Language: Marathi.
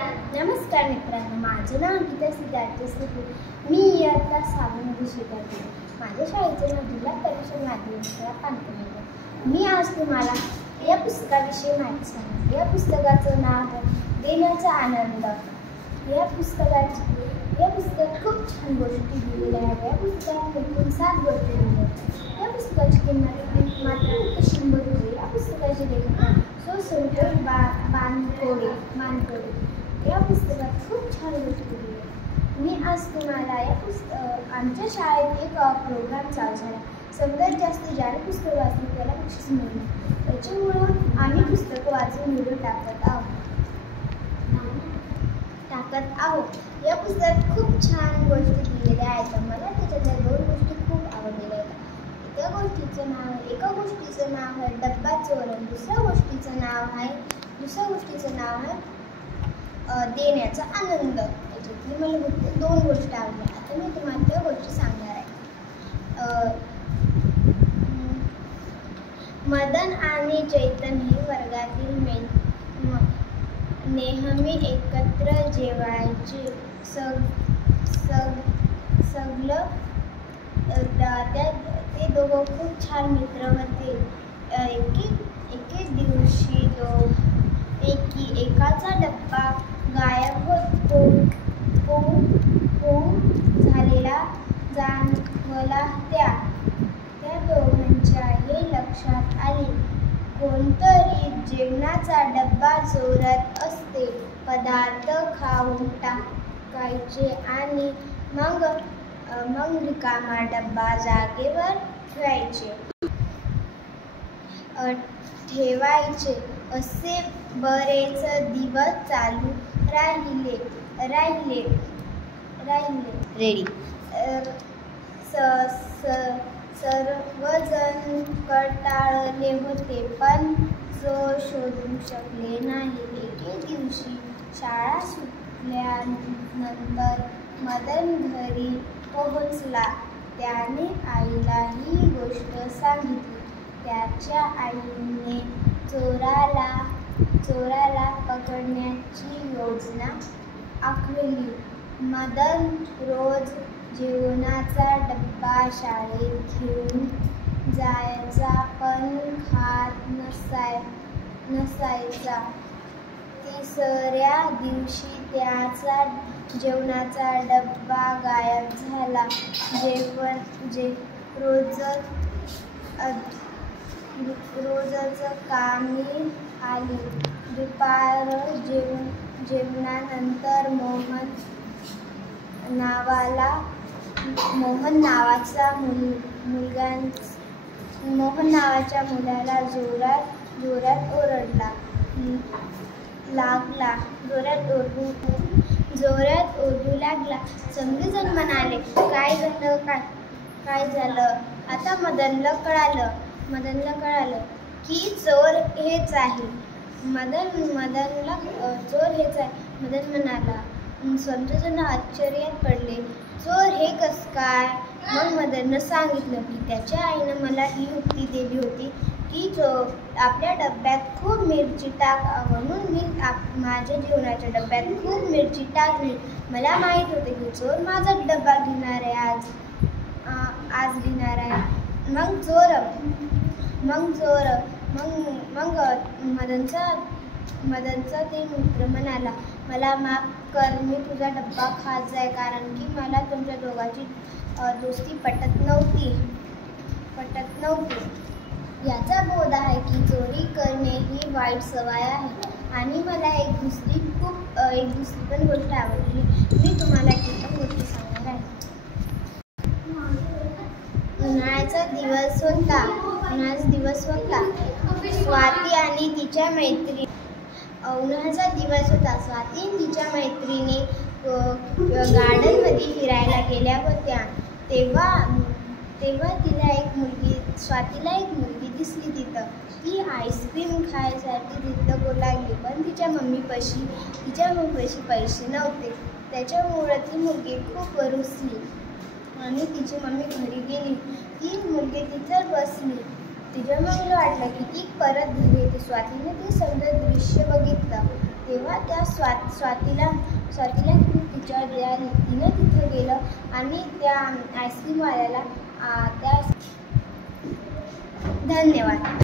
नमस्कार मित्रांनो, माझे नाव गीता सिद्धार्थ सुकू. मी इयत्ता 6वीमध्ये शिकते. माझ्या शाळेचे नाव जिल्हा परिषद माध्यमिक शाळा पानकवली. मी आज तुम्हाला या पुस्तकाविषयी माहिती सांगते. या पुस्तकाचं नाव आहे देण्याचा आनंद. या पुस्तकात खूप छान गोष्टी दिलेल्या आहेत. या पुस्तकात एकूण 7 गोष्टी दिलेल्या आहेत. या पुस्तकाची किंमत मात्र 100 रुपये. या पुस्तकाचे लेखक सो संतोष मानकोडे. या पुस्तकात खूप छान गोष्टी दिल्या. मी आज तुम्हाला आमच्या शाळेत एक प्रोग्राम चालू झाला. सगळ्यात जास्त ज्याने पुस्तक वाचली त्याला बक्षीस मिळाले. त्याच्यामुळं आम्ही पुस्तकं वाचून व्हिडिओ टाकत आहोत. या पुस्तकात खूप छान गोष्टी दिलेल्या आहेत. मला त्याच्यातल्या 2 गोष्टी खूप आवडलेल्या आहेत. एका गोष्टीचं नाव आहे डब्बा चोरण. दुसऱ्या गोष्टीचं नाव आहे देण्याचा आनंद. याच्यातली मला फक्त 2 गोष्टी आवडल्या. आता मी तुम्हाला त्या गोष्टी सांगणार आहे. मदन आणि चैतन हे वर्गातील नेहमी एकत्र जेवायचे. ते दोघं खूप छान मित्र होते. एके दिवशी एकाचा डब्बा गायब झालेला जाणवला. त्या दोघांच्या हे लक्षात आले. कोणतरी जेवणाचा डब्बा चोरत असते. पदार्थ खाऊन टाकायचे आणि मग रिकामा डब्बा जागेवर ठेवायचे. असे बरेच दिवस चालू राहिले. सर्वजण कंटाळले होते, पण चोर शोधू शकले नाही. एके दिवशी शाळा सुटल्यानंतर मदन घरी पोहोचला. त्याने आईला ही गोष्ट सांगितली. त्याच्या आईने चोराला पकडण्याची योजना आखली. मदन रोज जेवणाचा डब्बा शाळेत घेऊन जायचा, पण खात नसायचा. तिसऱ्या दिवशी त्याचा जेवणाचा डब्बा गायब झाला. रोजच कामी आली. दुपार जेवणानंतर मोहन नावाच्या मुलाला जोरात ओरडू लागला. सगळेजण म्हणाले, काय झालं? आता मदनला कळालं की चोर हेच आहे. मदन म्हणाला. सगळेजण आश्चर्यात पडले. चोर हे कसं काय? मग मदननं सांगितलं की त्याच्या आईनं मला ही युक्ती दिली होती की आपल्या डब्यात खूप मिरची टाक, म्हणून मी माझ्या जेवणाच्या डब्यात खूप मिरची टाकली. मला माहीत होते की चोर माझा डब्बा घेणार आहे. मग मदनचा ते मित्र म्हणाला, मला माफ कर, मी तुझा डब्बा खात जाय, कारण की मला तुमच्या दोघांची दोस्ती पटत नव्हती. याचा बोध आहे की चोरी करणे ही वाईट सवय आहे. आणि मला एक दुसरी पण गोष्ट आवडली. मी तुम्हाला ती पण गोष्ट सांगणार आहे. उन्हाळ्याचा दिवस होता. स्वाती आणि तिच्या मैत्रिणी गार्डनमध्ये फिरायला गेल्या होत्या. तेव्हा स्वातीला एक मुलगी दिसली तिथं. ती आईस्क्रीम खायसाठी तिथं बोलू लागली, पण तिच्या मम्मीपाशी पैसे नव्हते. त्याच्यामुळं ती मुलगी खूप रुसली आणि तिची मम्मी घरी गेली. ती मुलगी तिथं बसली. तिच्या मम्मीला वाटलं की ती परत घरी येते. स्वातीने ते सगळं दृश्य बघितलं. तेव्हा त्या स्वातीला तिच्यावर दया आली. तिनं तिथे गेलं आणि त्या आईस्क्रीमवाल्याला धन्यवाद.